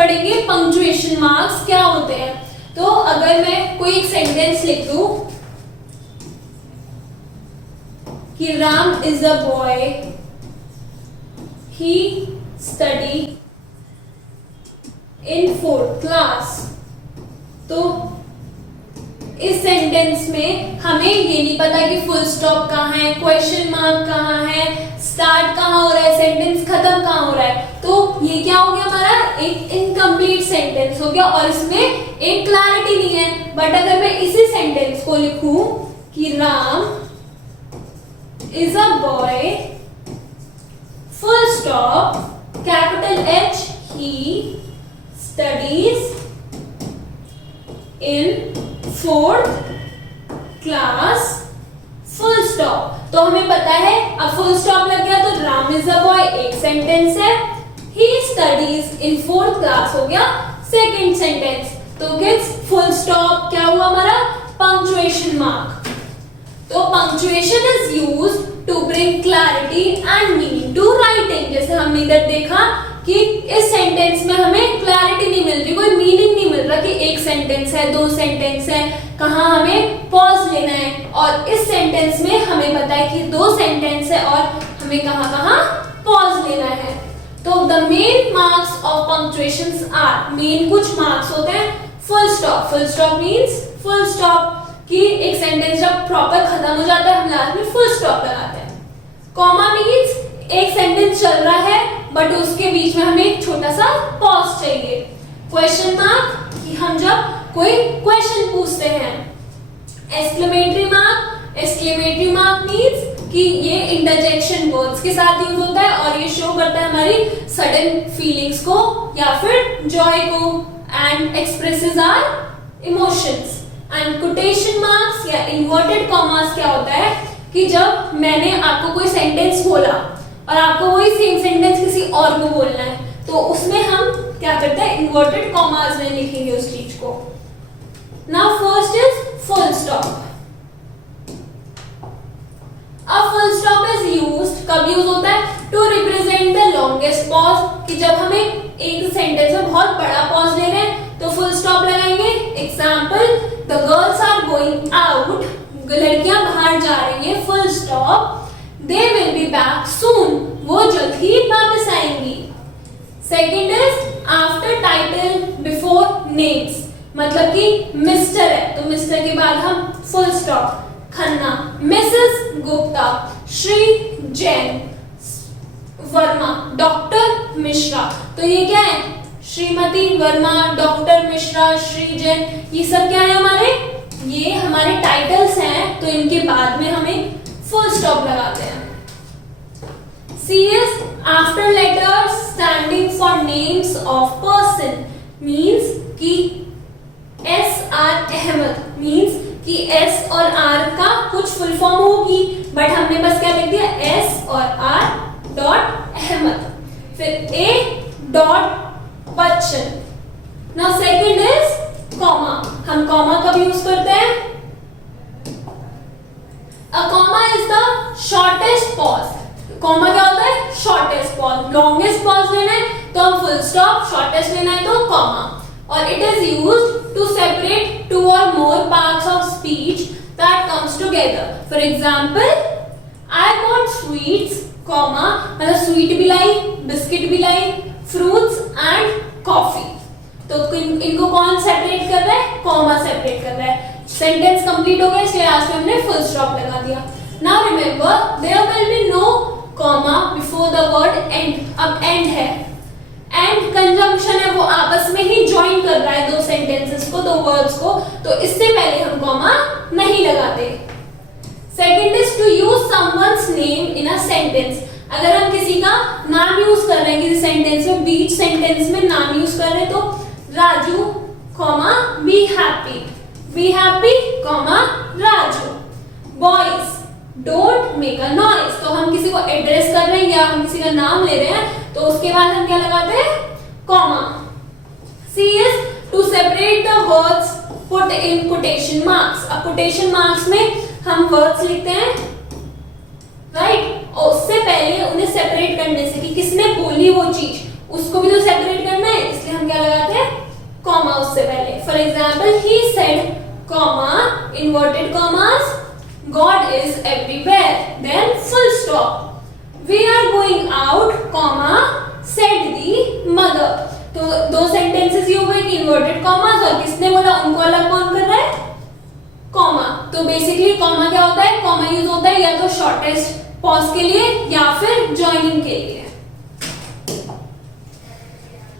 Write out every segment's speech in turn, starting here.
पढ़ेंगे punctuation marks क्या होते हैं। तो अगर मैं कोई एक सेंटेंस लिख दूं कि Ram is a boy, he study in 4th class, तो इस सेंटेंस में हमें ये नहीं पता कि फुल स्टॉप कहाँ है, क्वेश्चन मार्क कहाँ है, स्टार्ट कहाँ हो रहा है, सेंटेंस खत्म कहाँ हो रहा है। तो ये क्या हो गया, हमारा एक इनकम्प्लीट सेंटेंस हो गया और इसमें एक क्लैरिटी नहीं है। बट अगर मैं इसी सेंटेंस को लिखूं कि Ram is a boy, full stop, capital H, he studies in 4th class, full stop, तो हमें पता है अब फुल स्टॉप लग गया तो राम इज अ बॉय एक सेंटेंस है, he studies in 4th class हो गया सेकंड सेंटेंस। तो किड्स फुल स्टॉप क्या हुआ हमारा, पंक्चुएशन मार्क। तो punctuation is used to bring clarity and meaning to writing. जैसे हमने इधर देखा कि इस सेंटेंस में हमें क्लैरिटी नहीं मिल रही, कोई मीनिंग नहीं मिल रहा कि एक सेंटेंस है, दो सेंटेंस है, कहाँ हमें पॉज लेना है। और इस सेंटेंस में हमें पता है कि दो सेंटेंस है और हमें कहाँ कहाँ पॉज लेना है। तो the main marks of punctuations are, main कुछ मार्क्स होते हैं, full stop, full stop means full stop कि एक सेंटेंस जब प्रॉपर खत्म हो जाता है हम लास्ट में फुल स्टॉप लगाते हैं। कॉमा मीन्स एक सेंटेंस चल रहा है बट उसके बीच में हमें एक छोटा सा पॉज चाहिए। क्वेश्चन मार्क कि हम जब कोई क्वेश्चन पूछते हैं। Exclamatory mark, exclamatory mark means कि ये इंटरजेक्शन वर्ड्स के साथ यूज होता है और ये शो करता है हमारी सडन फीलिंग्स को या फिर जॉय को, and expresses our emotions. And quotation marks या इन्वर्टेड कॉमास क्या होता है कि जब मैंने आपको कोई सेंटेंस बोला और आपको वही सेम सेंटेंस किसी और को बोलना है तो उसमें हम क्या करते हैं, इन्वर्टेड कॉमास में लिखेंगे उस चीज को। Now first is full stop. अब फुल स्टॉप इज यूज्ड, कब यूज होता है, to represent the longest pause, कि जब हमें एक सेंटेंस में बहुत बड़ा पॉज ले रहे हैं तो फुल स्टॉप लगाएंगे। Example, the girls are going out, लड़कियां बाहर जा रही हैं, full stop, they will be back soon, वो जल्द ही वापस आएंगी। Second is after title before names, मतलब कि मिस्टर है तो मिस्टर के बाद हम full stop, Khanna, missus Gupta, Shri Jain, Verma, doctor Mishra. तो ये क्या है, श्रीमती वर्मा, डॉक्टर मिश्रा, श्री जैन, ये सब क्या है हमारे, ये हमारे टाइटल्स हैं तो इनके बाद में हमें फुल स्टॉप लगाते हैं। C is after letters standing for names of person means कि S R अहमद means कि S और R का कुछ फुल फॉर्म होगी बट हमने बस क्या लिख दिया, S और R डॉट अहमद, फिर A dot Bachchan. Now second is comma. हम कॉमा कब यूज करते हैं, a comma is the shortest pause. Comma क्या होता है, शॉर्टेस्ट पॉज। लॉन्गेस्ट पॉज लेना है तो हम फुल स्टॉप, शॉर्टेस्ट लेना है तो कॉमा। और it is used to separate two or more parts of speech that comes together. For example, I want sweets, comma, मतलब स्वीट भी लाई, बिस्किट भी लाई, फ्रूट्स एंड कॉफी। तो इनको कौन सेपरेट कर रहा है, कॉमा सेपरेट कर रहा है। सेंटेंस कंप्लीट हो गया इसलिए लास्ट में हमने फुल स्टॉप लगा दिया। Now remember, there will be no comma before the word and. अब एंड है, एंड कंजंक्शन है, वो आपस में ही ज्वाइन कर रहा है दो सेंटेंसेस को, दो वर्ड्स को, तो इससे पहले हम कॉमा नहीं लगाते। Second is to use someone's name in a sentence. अगर हम किसी का नाम यूज कर रहे हैं किसी सेंटेंस में, बीच सेंटेंस में नाम यूज कर रहे हैं तो Raju, comma, be happy, comma, Raju. Boys, don't make a noise, तो हम किसी को एड्रेस कर रहे हैं या हम किसी का नाम ले रहे हैं तो उसके बाद हम क्या लगाते हैं, comma. C is to separate the words put in quotation marks. अब कोटेशन मार्क्स में हम वर्ड्स लिखते हैं, राइट, और उससे पहले उन्हें सेपरेट करने से कि किसने बोली वो चीज, उसको भी तो सेपरेट करना है, इसलिए हम क्या लगाते हैं, कॉमा उससे पहले। For example he said comma inverted commas God is everywhere, then full stop. We are going out comma said the mother. तो दो सेंटेंसेस ये हुए कि इन्वर्टेड कॉमास और किसने बोला, उनको अलग कौन कर रहा है, कॉमा। तो बेसिकली कॉमा क्या होता है, कॉमा यूज होता है या तो शॉर्टेस्ट पॉज के लिए या फिर जॉइनिंग के लिए।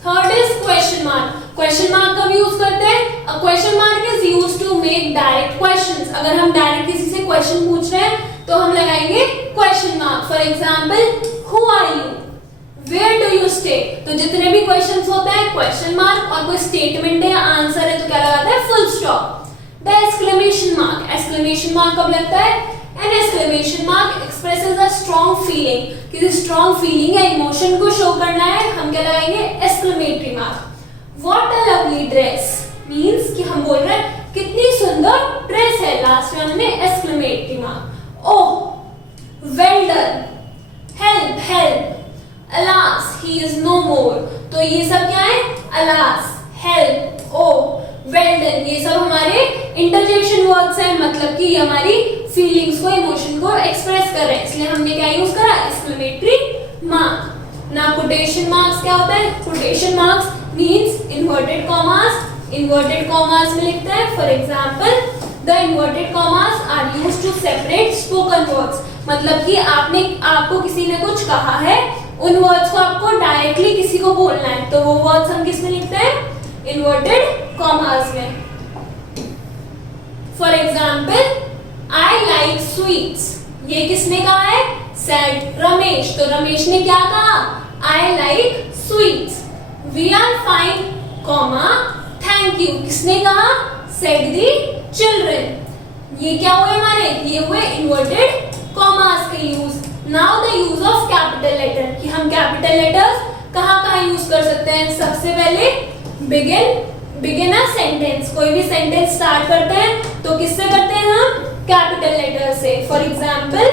Third is question mark. Question mark कब यूज करते हैं, a question mark is used to make direct questions. अगर हम डायरेक्ट किसी से क्वेश्चन पूछ रहे हैं तो हम लगाएंगे question mark. For example who are you, where do you stay. तो जितने भी क्वेश्चंस होते हैं क्वेश्चन मार्क, और कोई स्टेटमेंट है या आंसर है तो क्या लगाते हैं, full stop. The exclamation mark, exclamation mark कब लगता है, an exclamation mark expresses a strong feeling. किसी स्ट्रॉन्ग फीलिंग या इमोशन को शो करना है, हम क्या लगाएंगे, exclamatory mark. What a lovely dress means कि हम बोल रहे हैं कितनी सुंदर ड्रेस है, लास्ट में हमने exclamatory mark. Oh well done, help help, alas he is no more। तो ये सब क्या है, alas, help, oh, well done, ये सब हमारे इंटरजेक्शन वर्ड्स हैं, मतलब कि ये हमारी फीलिंग्स को, इमोशन को एक्सप्रेस कर रहे हैं, इसलिए हमने क्या यूज करा, एक्सक्लेमेटरी मार्क। ना कोटेशन मार्क्स क्या होता है, quotation marks means inverted commas. Inverted commas में लिखते हैं for example the inverted commas are used to separate spoken words. मतलब कि आपको किसी ने कुछ कहा है, उन वर्ड्स को आपको डायरेक्टली किसी को बोलना है, तो वो वर्ड्स हम किस में लिखते हैं, इन्वर्टेड कॉमास में। For example I like sweets, ये किसने कहा है, सेड रमेश। तो रमेश ने क्या कहा, I like sweets. We are fine comma thank you, किसने कहा, सेड दी चिल्ड्रन। ये क्या हुए हमारे, ये हुए इन्वर्टेड कॉमास के use. Now the use of capital letter, कि हम कैपिटल लेटर्स कहाँ यूज कर सकते हैं। सबसे पहले बिगिन अ सेंटेंस, कोई भी सेंटेंस स्टार्ट करते हैं तो किससे करते हैं हम, कैपिटल लेटर से। For example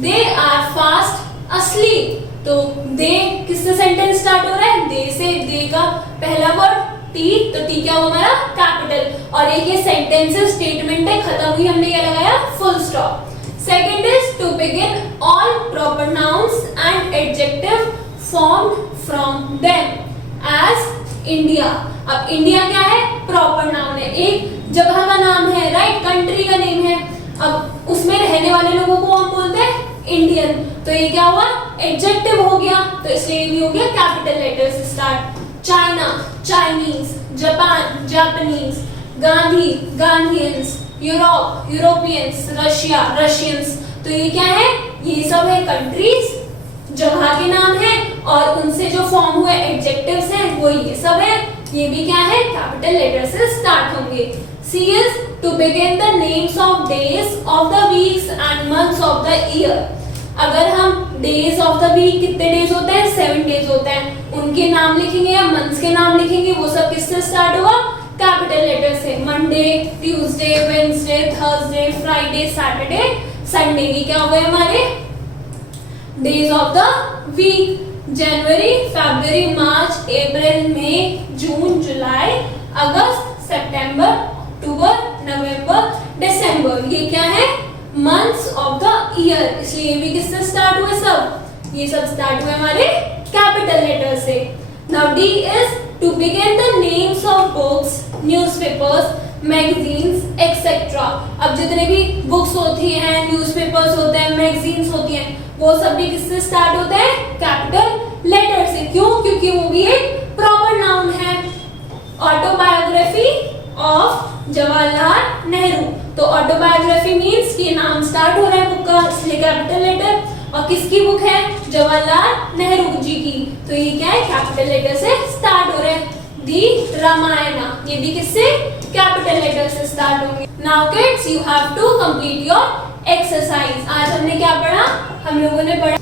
they are fast asleep, तो दे किससे सेंटेंस स्टार्ट हो रहा है, दे से। दे का पहला वर्ड टी, तो टी क्या हुआ हमारा, कैपिटल। और एक ये सेंटेंस स्टेटमेंट है, खत्म हुई, हमने क्या लगाया, full stop. Second is to begin all proper nouns and adjective formed from them as India। अब इंडिया क्या है, प्रॉपर नाउन है, एक जगह का नाम है, राइट, कंट्री का नेम है। अब उसमें रहने वाले लोगों को हम बोलते हैं इंडियन, तो ये क्या हुआ, एडजेक्टिव हो गया, तो इसलिए ये भी हो गया कैपिटल लेटर से start. China Chinese, Japan Japanese, Gandhi Gandhians, Europe Europeans, Russia Russians. तो ये क्या है, ये सब है कंट्रीज, जगह के नाम है, और उनसे जो फॉर्म हुए एडजेक्टिव्स हैं वो ये सब है। ये भी क्या है, कैपिटल लेटर से स्टार्ट होंगे। C is to begin the names of days of the weeks and months of the year. अगर हम डेज ऑफ द वीक, कितने डेज होते हैं, 7 डेज होते हैं, उनके नाम लिखेंगे या मंथ्स के नाम लिखेंगे, वो सब किससे स्टार्ट होगा, कैपिटल लेटर से। Monday, Tuesday, Wednesday, Thursday, Friday, Saturday, Sunday, ये क्या हो गए हमारे डेज ऑफ द वीक। जनवरी, फरवरी, मार्च, अप्रैल, मई, जून, जुलाई, अगस्त, सितंबर, अक्टूबर, नवंबर, दिसंबर, ये क्या है, मंथ्स ऑफ द ईयर, इसलिए ये भी किससे स्टार्ट हुए, सब ये सब स्टार्ट हुए हमारे कैपिटल लेटर से। Now D is to begin the names of books, newspapers, magazines, etc. अब जितने भी बुक्स होती हैं, न्यूज़पेपर्स होते हैं, मैगजीन्स होती हैं, वो सब भी किससे स्टार्ट होते हैं, कैपिटल लेटर से। क्यों, क्योंकि वो भी एक प्रॉपर नाउन है। ऑटोबायोग्राफी ऑफ जवाहरलाल नेहरू, तो ऑटोबायोग्राफी मींस कि नाम स्टार्ट हो रहा है बुक का, इसलिए कैपिटल लेटर। और किसकी बुक है, जवाहरलाल नेहरू जी की, तो ये क्या है, कैपिटल लेटर से स्टार्ट हो रहे हैं। दी रामायणा, ये भी किससे, कैपिटल लेटर से स्टार्ट होंगे। Now kids you have to complete your exercise. आज हमने क्या पढ़ा, हम लोगों ने पढ़ा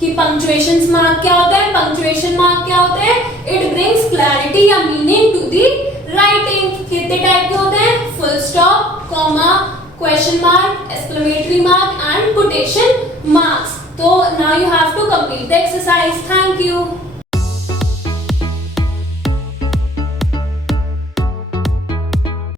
कि पंक्चुएशन मार्क क्या होता है। पंक्चुएशन मार्क क्या होते हैं, इट ब्रिंग्स क्लैरिटी या मीनिंग टू दी राइटिंग। कितने टाइप के होते हैं, full stop, comma, question mark, exclamatory mark and quotation marks. तो now you have to complete the exercise. Thank you.